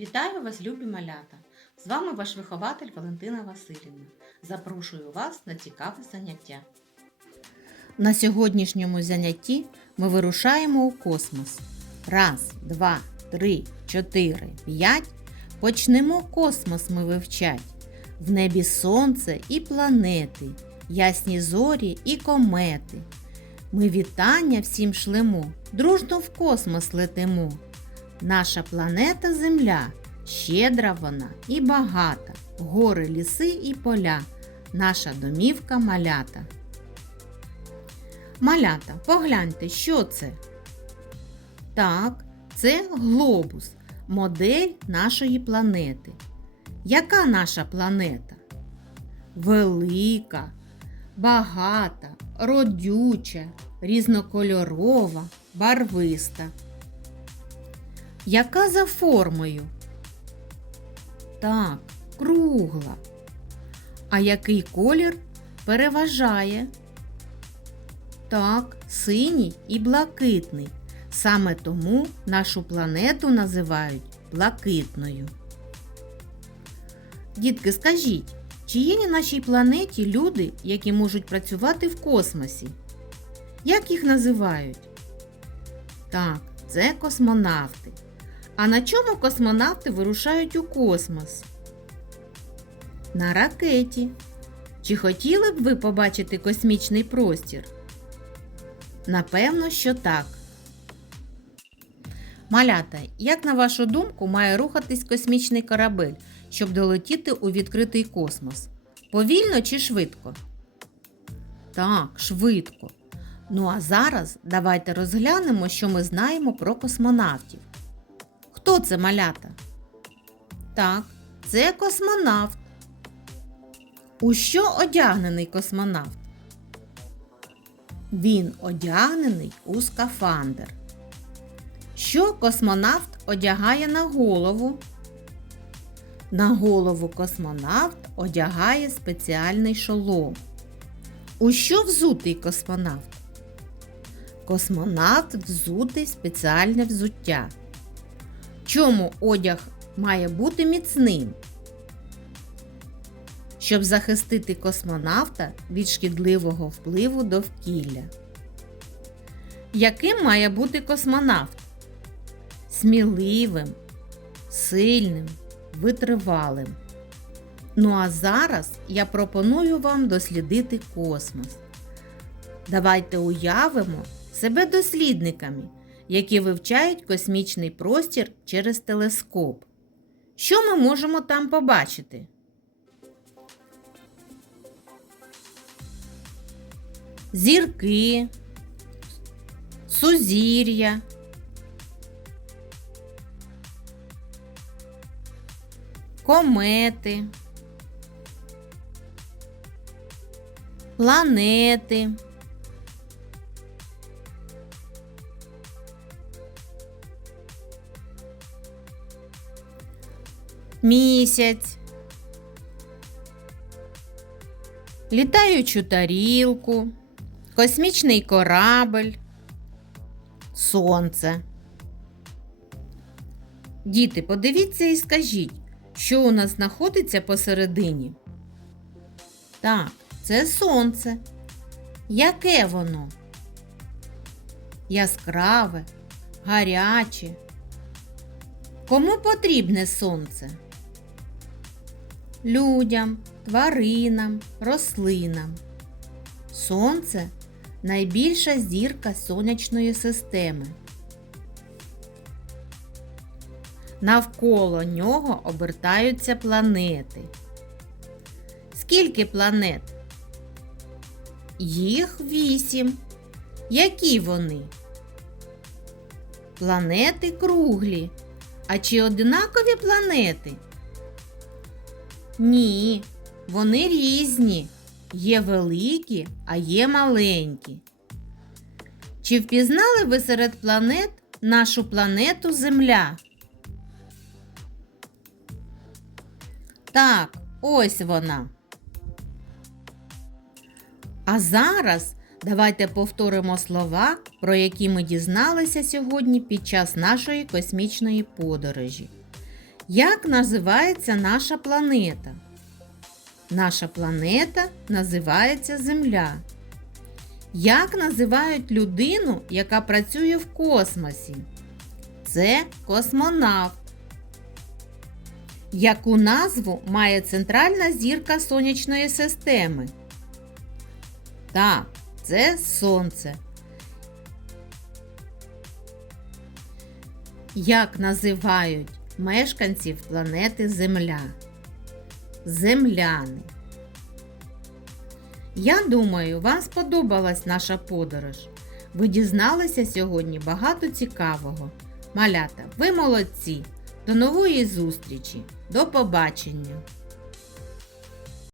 Вітаю вас, любі малята! З вами ваш вихователь Валентина Васильівна. Запрошую вас на цікаве заняття. На сьогоднішньому занятті ми вирушаємо у космос. Раз, два, три, чотири, п'ять. Почнемо космос ми вивчать. В небі сонце і планети, ясні зорі і комети. Ми вітання всім шлемо, дружно в космос летимо. Наша планета Земля, щедра вона і багата, гори, ліси і поля, наша домівка малята. Малята, погляньте, що це? Так, це глобус, модель нашої планети. Яка наша планета? Велика, багата, родюча, різнокольорова, барвиста. Яка за формою? Так, кругла. А який колір переважає? Так, синій і блакитний. Саме тому нашу планету називають блакитною. Дітки, скажіть, чи є на нашій планеті люди, які можуть працювати в космосі? Як їх називають? Так, це космонавти. А на чому космонавти вирушають у космос? На ракеті. Чи хотіли б ви побачити космічний простір? Напевно, що так. Малята, як на вашу думку, має рухатись космічний корабель, щоб долетіти у відкритий космос? Повільно чи швидко? Так, швидко. Ну а зараз давайте розглянемо, що ми знаємо про космонавтів. Хто це малята? Так, це космонавт. У що одягнений космонавт? Він одягнений у скафандр. Що космонавт одягає на голову? На голову космонавт одягає спеціальний шолом. У що взутий космонавт? Космонавт взутий спеціальне взуття. Чому одяг має бути міцним? Щоб захистити космонавта від шкідливого впливу довкілля. Яким має бути космонавт? Сміливим, сильним, витривалим. Ну а зараз я пропоную вам дослідити космос. Давайте уявимо себе дослідниками, які вивчають космічний простір через телескоп. Що ми можемо там побачити? Зірки, сузір'я, комети, планети. Місяць, літаючу тарілку, космічний корабль, сонце. Діти, подивіться і скажіть, що у нас знаходиться посередині? Так, це сонце. Яке воно? Яскраве, гаряче. Кому потрібне сонце? Людям, тваринам, рослинам. Сонце найбільша зірка сонячної системи. Навколо нього обертаються планети. Скільки планет? Їх вісім. Які вони? Планети круглі. А чи одинакові планети? Ні, вони різні. Є великі, а є маленькі. Чи впізнали ви серед планет нашу планету Земля? Так, ось вона. А зараз давайте повторимо слова, про які ми дізналися сьогодні під час нашої космічної подорожі. Як називається наша планета? Наша планета називається Земля. Як називають людину, яка працює в космосі? Це космонавт. Яку назву має центральна зірка сонячної системи? Так, це Сонце. Як називають мешканців планети Земля? Земляни. Я думаю, вам сподобалась наша подорож. Ви дізналися сьогодні багато цікавого. Малята, ви молодці! До нової зустрічі! До побачення!